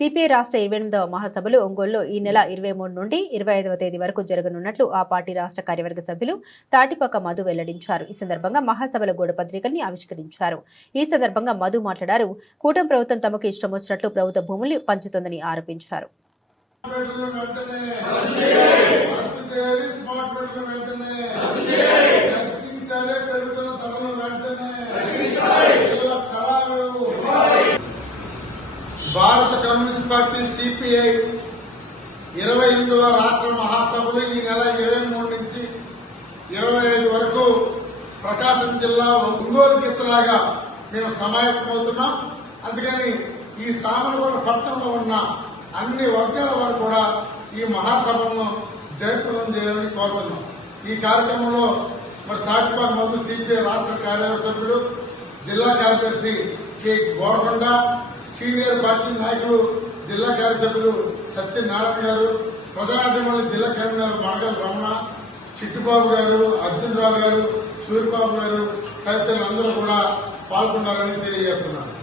CPI రాష్ట్ర ఇరవై ఎనిమిదవ మహాసభలు ఒంగోలులో ఈ నెల ఇరవై మూడు నుండి ఇరవై ఐదవ తేదీ వరకు జరగనున్నట్లు ఆ పార్టీ రాష్ట్ర కార్యవర్గ సభ్యులు తాటిపక్క మధు వెల్లడించారు ఈ సందర్భంగా మహాసభల గోడ పత్రికల్ని ఆవిష్కరించారు ఈ సందర్భంగా మధు మాట్లాడారు కూటమి ప్రభుత్వం తమకు ఇష్టం వచ్చినట్లు ప్రభుత్వ భూములు పంచుతోందని ఆరోపించారు వెంటనే స్మార్ట్ భారత కమ్యూనిస్ట్ పార్టీ సిపిఐ ఇరవై ఎనిమిదవ రాష్ట్ర మహాసభలు ఈ నెల ఇరవై మూడు నుంచి ఇరవై ఐదు వరకు ప్రకాశం జిల్లా ఒంగోలు గిత్తలాగా మేము సమాయత్తమవుతున్నాం. అందుకని ఈ సామలగూడ పట్టణంలో ఉన్న అన్ని వర్గాల వారు కూడా ఈ మహాసభను జరుపుకోవడం చేయాలని కోరుతున్నాం. ఈ కార్యక్రమంలో మరి తాటిపాక మధు సిపిఐ రాష్ట్ర కార్యవర్గ సభ్యుడు జిల్లా కార్యదర్శి కె గోరకొండ సీనియర్ పార్టీ నాయకులు జిల్లా కార్యసభ్యులు సత్యనారాయణ గారు ప్రధాన జిల్లా కన్వీనర్ మార్గం రమణ చిట్టుబాబు గారు అర్జున్ రావు గారు సూర్యబాబు గారు తదితరులందరూ కూడా పాల్గొన్నారని తెలియజేస్తున్నారు